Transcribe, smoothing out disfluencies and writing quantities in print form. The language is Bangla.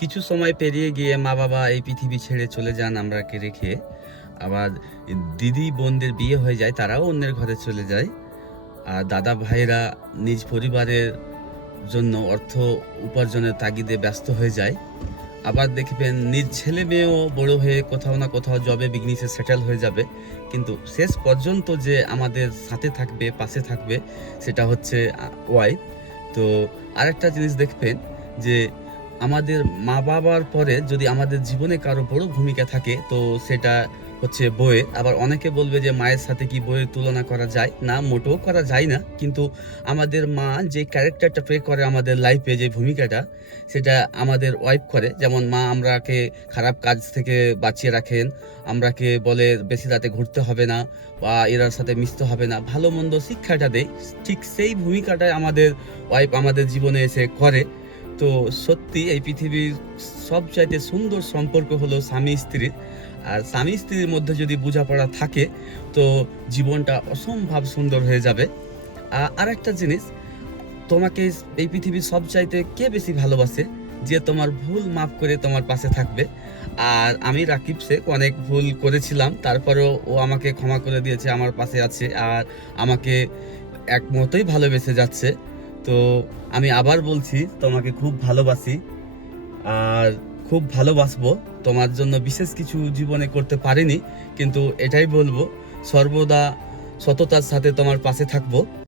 কিছু সময় পেরিয়ে গিয়ে মা বাবা এই পৃথিবী ছেড়ে চলে যান আমরাকে রেখে। আবার দিদি বোনদের বিয়ে হয়ে যায়, তারাও অন্যের ঘরে চলে যায়। আর দাদা ভাইরা নিজ পরিবারের জন্য অর্থ উপার্জনের তাগিদে ব্যস্ত হয়ে যায়। আবার দেখবেন নিজ ছেলে মেয়েও বড় হয়ে কোথাও না কোথাও জবে বিজনেসে সেটেল হয়ে যাবে, কিন্তু শেষ পর্যন্ত যে আমাদের সাথে থাকবে, পাশে থাকবে, সেটা হচ্ছে ওয়াইফ। তো আরেকটা জিনিস দেখবেন যে আমাদের মা বাবার পরে যদি আমাদের জীবনে কারো বড় ভূমিকা থাকে তো সেটা হচ্ছে বইয়ের। আবার অনেকে বলবে যে মায়ের সাথে কি বইয়ের তুলনা করা যায় না, মোটেও করা যায় না। কিন্তু আমাদের মা যে ক্যারেক্টারটা প্লে করে আমাদের লাইফে, যে ভূমিকাটা, সেটা আমাদের ওয়াইফ করে। যেমন মা আমরাকে খারাপ কাজ থেকে বাঁচিয়ে রাখেন, আমরাকে বলে বেশি রাতে ঘুরতে হবে না বা এরার সাথে মিশতে হবে না, ভালো মন্দ শিক্ষাটা দেয়। ঠিক সেই ভূমিকাটাই আমাদের ওয়াইফ আমাদের জীবনে এসে করে। তো সত্যি এই পৃথিবীর সবচাইতে সুন্দর সম্পর্ক হলো স্বামী স্ত্রীর। আর স্বামী স্ত্রীর মধ্যে যদি বোঝাপড়া থাকে তো জীবনটা অসম্ভব সুন্দর হয়ে যাবে। আর একটা জিনিস, তোমাকে এই পৃথিবীর সবচাইতে কে বেশি ভালোবাসে? যে তোমার ভুল মাফ করে তোমার পাশে থাকবে। আর আমি রাকিব শেখ অনেক ভুল করেছিলাম, তারপরেও ও আমাকে ক্ষমা করে দিয়েছে, আমার পাশে আছে আর আমাকে একমতই ভালোবেসে যাচ্ছে। তো আমি আবার বলছি, তোমাকে খুব ভালোবাসি আর খুব ভালোবাসবো। তোমার জন্য বিশেষ কিছু জীবনে করতে পারিনি, কিন্তু এটাই বলবো, সর্বদা সততার সাথে তোমার পাশে থাকবো।